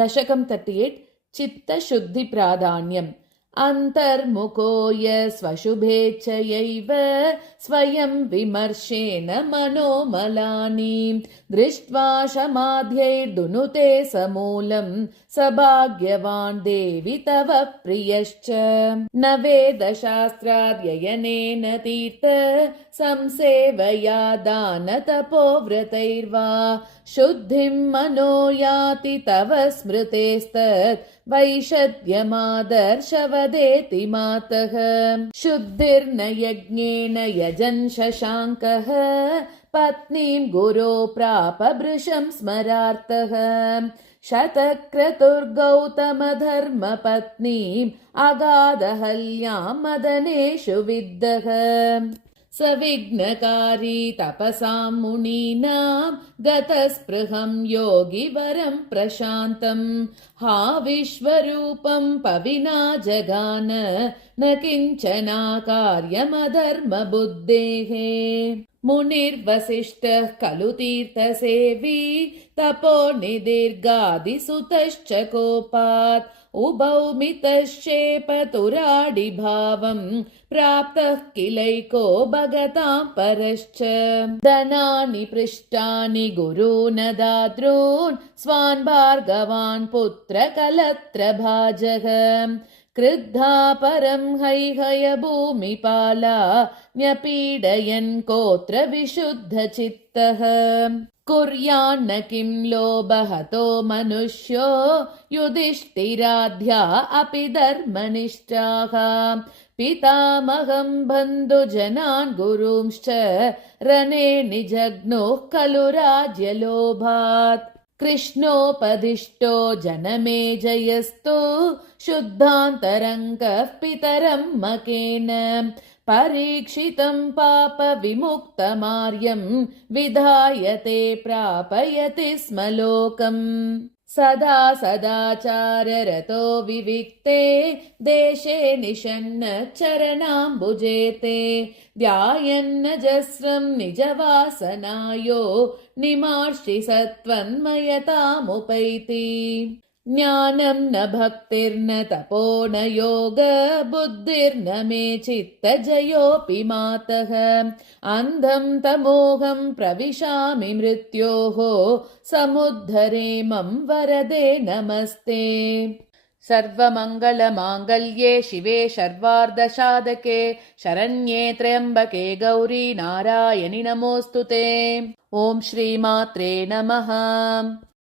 दशकं 38 चित्तशुद्धिप्राधान्यम् अन्तर्मुखो स्वशुभेच्छयैव स्वयं विमर्शेन मनोमलानि दृष्ट्वा शमाध्यैर्दुनुते समूलं स भाग्यवान् देवि तव प्रियश्च न वेदशास्त्राध्ययनेन तीर्थ संसेवया दानतपोव्रतैर्वा शुद्धिं मनो याति तव स्मृतेस्तत् वैषद्यमादर्शवदेति मातः शुद्धिर्न यज्ञेन यजन् शशाङ्कः पत्नीं गुरो प्राप भृशं स्मरार्तः शतक्रतुर्गौतमधर्मपत्नीम् अगाधहल्यां मदनेषु विद्धः सविघ्नकारी तपसां मुनीनां गतस्पृहं योगिवरं प्रशान्तं हा विश्वरूपं पविना जगान न किञ्चना कार्यमधर्मबुद्धेः मुनिर्वसिष्ठः खलु तीर्थसेवी तपोनिदीर्घादिसुतश्च कोपात् उभौ मितश्चेपतुराडिभावं प्राप्तः किलैको भगतां परश्च धनानि पृष्टानि गुरून् दातॄन् स्वान् भार्गवान् पुत्रकलत्रभाजः क्रुद्धा परं हैहय भूमिपाला न्यपीडयन् कोत्र विशुद्धचित्तः कुर्यान्न किं लोभहतो मनुष्यो युधिष्ठिराध्या अपि धर्मनिष्ठाः पितामहं बन्धुजनान् गुरूंश्च रणे निजग्नुः खलु राज्यलोभात् कृष्णोपदिष्टो जनमेजयस्तु शुद्धान्तरङ्गः पितरं मकेन परीक्षितं पापविमुक्तमार्यं विधायते प्रापयति स्म लोकम् सदा सदाचाररतो विविक्ते देशे निषण्ण चरणाम्बुजे ते ध्यायन्नजस्रं निजवासनायो निमार्षि सत्त्वन्मयतामुपैति ज्ञानं न भक्तिर्न तपो न योग बुद्धिर्न मे चित्तजयोऽपि मातः अन्धं तमोहं प्रविशामि मृत्योः समुद्धरेमं वरदे नमस्ते। सर्वमङ्गलमाङ्गल्ये शिवे सर्वार्धसाधके शरण्ये त्र्यम्बके गौरी नारायणि नमोऽस्तुते। ॐ श्रीमात्रे नमः।